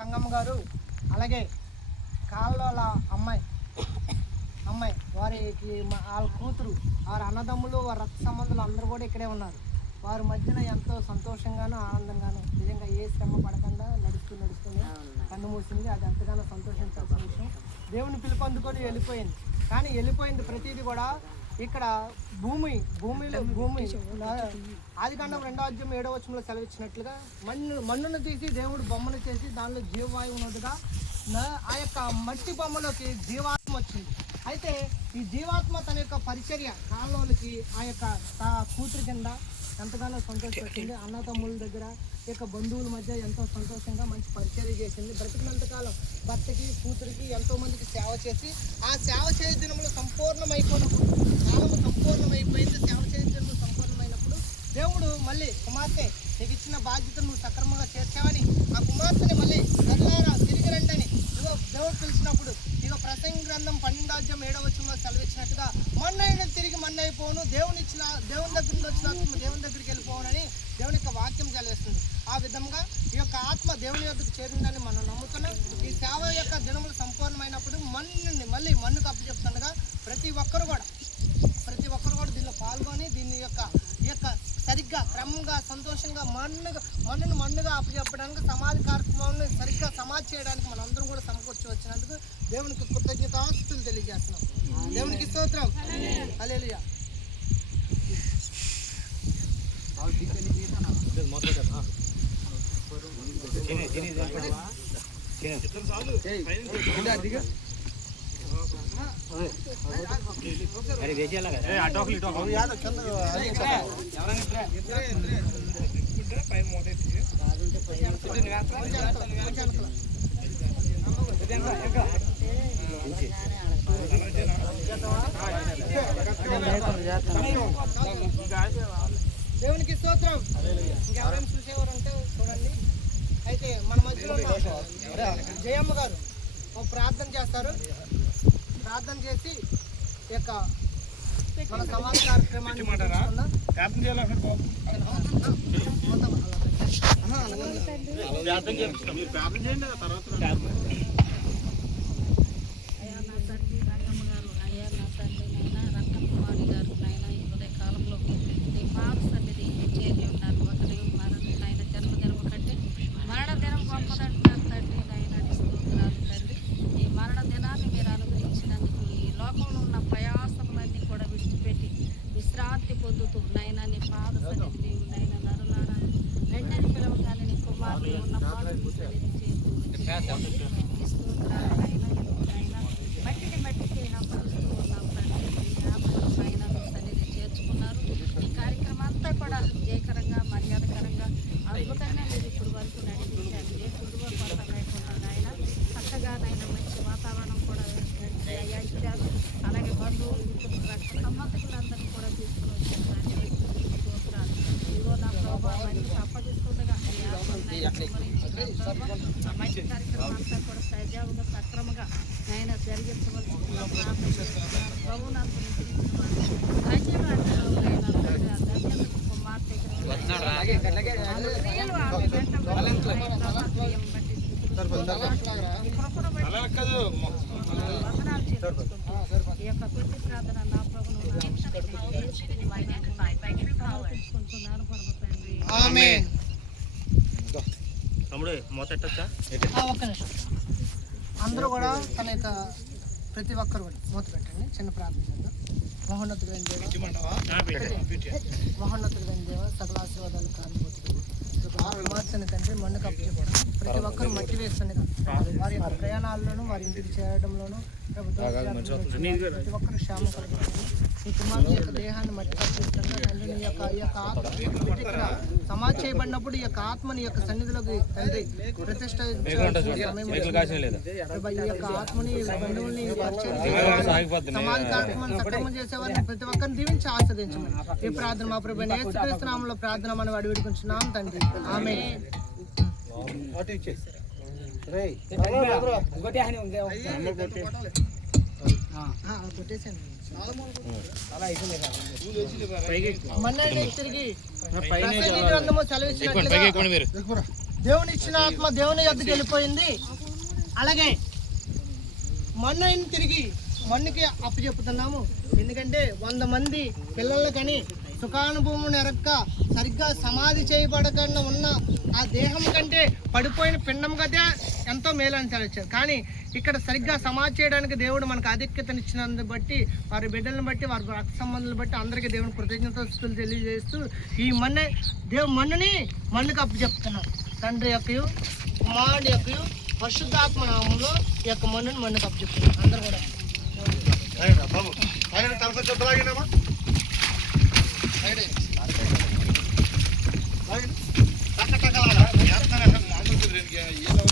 రంగమ్మ గారు అలాగే కాళ్ళ అమ్మాయి అమ్మాయి వారికి వాళ్ళ కూతురు వారి అన్నదమ్ములు వారి రక్త సంబంధులు అందరూ కూడా ఇక్కడే ఉన్నారు. వారి మధ్యన ఎంతో సంతోషంగాను ఆనందంగాను నిజంగా ఏ శ్రమ పడకుండా నడుస్తూ నడుస్తూనే కన్ను మూసింది. అది ఎంతగానో సంతోషించాల్సిన విషయం. దేవుని పిలుపు అందుకొని వెళ్ళిపోయింది. కానీ వెళ్ళిపోయింది ప్రతిదీ కూడా ఇక్కడ భూమి భూమిలో భూమి ఆదికాండం రెండో అధ్యయం ఏడవ వచ్చంలో సెలవిచ్చినట్లుగా మన్ను మన్నును తీసి దేవుడు బొమ్మను చేసి దానిలో జీవవాయువు ఉన్నదిగా. ఆ యొక్క మట్టి బొమ్మలోకి జీవాత్మ వచ్చింది. అయితే ఈ జీవాత్మ తన యొక్క పరిచర్య కాలంలోకి ఆ యొక్క కూతురు కింద ఎంతగానో సంతోషపడుతుంది అన్న తమ్ముళ్ళ దగ్గర యొక్క బంధువుల మధ్య ఎంతో సంతోషంగా మంచి పరిచర్య చేసింది. బ్రతికినంతకాలం భర్తకి కూతురికి ఎంతో మందికి సేవ చేసి ఆ సేవ చేయ దినములు సంపూర్ణమైపోయినప్పుడు కాలము సంపూర్ణమైపోయింది. సేవ చేయ దేవుడు మళ్ళీ కుమార్తె నీకు ఇచ్చిన బాధ్యతను నువ్వు సక్రమంగా చేర్చావని ఆ కుమార్తెని మళ్ళీ నల్లారా తిరిగి రండని అని దేవుడు పిలిచినప్పుడు ఇక ప్రసంగ గ్రంథం పన్నెండాధ్యం ఏడవ వచ్చంలో సెలవిచ్చినట్టుగా మన్నైన తిరిగి మన్నైపోను దేవుని ఇచ్చిన దేవుని దగ్గర నుండి వచ్చిన ఆత్మ దేవుని దగ్గరికి వెళ్ళిపోవనని దేవుని యొక్క వాక్యం చదివేస్తుంది ఆ విధంగా ఈ యొక్క ఆత్మ దేవుని యొక్క చేరిందని మనం నమ్ముతున్నాం. ఈ సేవ యొక్క దినములు సంపూర్ణమైనప్పుడు మన్నుని మళ్ళీ మన్నుకు అప్పచెప్తుండగా ప్రతి ఒక్కరు కూడా ప్రతి ఒక్కరు కూడా దీనిలో పాల్గొని దీని యొక్క ఈ యొక్క సరిగ్గా క్రమంగా సంతోషంగా మన్నుగా మన్నును మన్నుగా అప్పచెప్పడానికి సమాధి కార్యక్రమాన్ని సరిగ్గా సమాధి చేయడానికి మనందరం కూడా సమకూర్చి వచ్చినందుకు దేవునికి కృతజ్ఞతాస్తులు తెలియజేస్తున్నాం దేవునికి స్తోత్రం హల్లెలూయా దేవునికి స్తోత్రం. ఇంకెవరైనా చూసేవారు ఉంటే చూడండి. అయితే మన మధ్యలో జయమ్మ గారు ఒక ప్రార్థన చేస్తారు. ప్రార్థన చేసి ఈ యొక్క మన సమాజ కార్యక్రమాన్ని. ప్రార్థన చేయండి తర్వాత అయ్యా నా తండ్రి రంగమ్మ గారు అయ్యా నా తండ్రి నైనా రంగకుమారి గారు నాయన ఈ ఉదయ కాలంలో నీ పాద సన్నిధి చేరి ఉన్నారు ఒకరి మరణ నాయన జన్మ జన్మ కంటే మరణ దినం గొప్పదంటున్నారు తండ్రి నాయన నీ స్తోత్రాలు తండ్రి ఈ మరణ దినాన్ని మీరు అనుగ్రహించినందుకు ఈ లోకంలో ఉన్న ప్రయాసములన్నీ కూడా విడిచిపెట్టి విశ్రాంతి నాయన నీ పాద సన్నిధి నాయన నరునారాయణ వెంటనే పిలవగానే నీ కుమారుడు ఉన్న పాద సన్నిధి చేస్తూ ఈ స్తోత్రాలు నైనా నైనా మట్టిని మట్టికి అప్పగిస్తూ ఉన్నాం తండ్రి ఈ జ్ఞాపకం పైన మీ సన్నిధి చేర్చుకున్నారు ఈ కార్యక్రమం అంతా కూడా జయకరంగా మర్యాదకరంగా అద్భుతంగా మీరు ఇప్పుడు వరకు నడిపించారు ఏ కుటుంబ కొరత లేకుండా నాయన చక్కగా నాయన మంచి వాతావరణం కూడా అయ్యా ఇచ్చారు అలాగే బంధువులు కుటుంబ రక్త సంబంధికులందరినీ కూడా తీసుకుని వచ్చారు తండ్రి. స్తోత్రాలు. ఇదిగో నా ప్రభావ మంచి అప్పగిస్తుండగా ఈ ఆత్మను కుమ్మరించిన ప్రభా, ఆ మంచి కార్యక్రమం అంతా కూడా సజావుగా సక్రమంగా నాయన జరిగించవలసి ప్రార్థన చేస్తున్నాను ప్రభు నాకు అలా కాదు ఈ యొక్క కొద్ది ప్రార్థన నా ప్రభును సమర్పించుకుంటున్నాను మొదటచ్చా అందరూ కూడా తన యొక్క ప్రతి ఒక్కరు కూడా మూత పెట్టండి. చిన్న ప్రార్థన మహోన్నతుడైన దేవ మహోన్నతుడైన కుమార్తెని తండ్రి మన్ను కప్పు చెప్పడం ప్రతి ఒక్కరు మట్టి వేస్తుండగా వారి యొక్క ప్రయాణాల్లోనూ వారి ఇంటికి చేరడంలోనూ ప్రభుత్వం ప్రతి ఒక్కరు క్షేమం కలుగుతుంది. కుమార్తె యొక్క దేహాన్ని మట్టి యొక్క ఈ యొక్క ఆత్మ ఇక్కడ సమాధి చేయబడినప్పుడు ఈ యొక్క ఆత్మని యొక్క సన్నిధిలోకి తండ్రి ప్రతిష్ట ఈ యొక్క ఆత్మని బంధువుల్ని. సమాజ కార్యక్రమాన్ని సక్రమం చేసేవారిని ప్రతి ఒక్కరిని దీవించి ఆస్వాదించమని. ఈ ప్రార్థన మా ప్రభు నామములో ప్రార్థన మనం వాడి వేడుకుంటున్నాం తండ్రి. ఆమె కొట్టేసాను దేవుని ఇచ్చిన ఆత్మ దేవుని యొద్దకు వెళ్ళిపోయింది అలాగే మన్నుని తిరిగి మన్నుకి అప్పు చెప్తున్నాము. ఎందుకంటే వంద మంది పిల్లలకని సుఖానుభవం ఎరక్క సరిగ్గా సమాధి చేయబడకుండా ఉన్న ఆ దేహం కంటే పడిపోయిన పిండం కదే ఎంతో మేలు అని తెలిచారు కానీ ఇక్కడ సరిగ్గా సమాధి చేయడానికి దేవుడు మనకు ఆధిక్యతనిచ్చినందు బట్టి వారి బిడ్డలను బట్టి వారి రక్త సంబంధాలను బట్టి అందరికీ దేవుని కృతజ్ఞతలు తెలియజేస్తూ ఈ మన్ను దేవు మన్నుని మన్నుకు అప్పు చెప్తున్నాం. తండ్రి యొక్కయు కుమారుడు యొక్క పరిశుద్ధాత్మ నామంలో ఈ యొక్క మన్నుని మన్నుకు అప్పు చెప్తున్నాం. అందరూ కూడా. బాబు. કે એ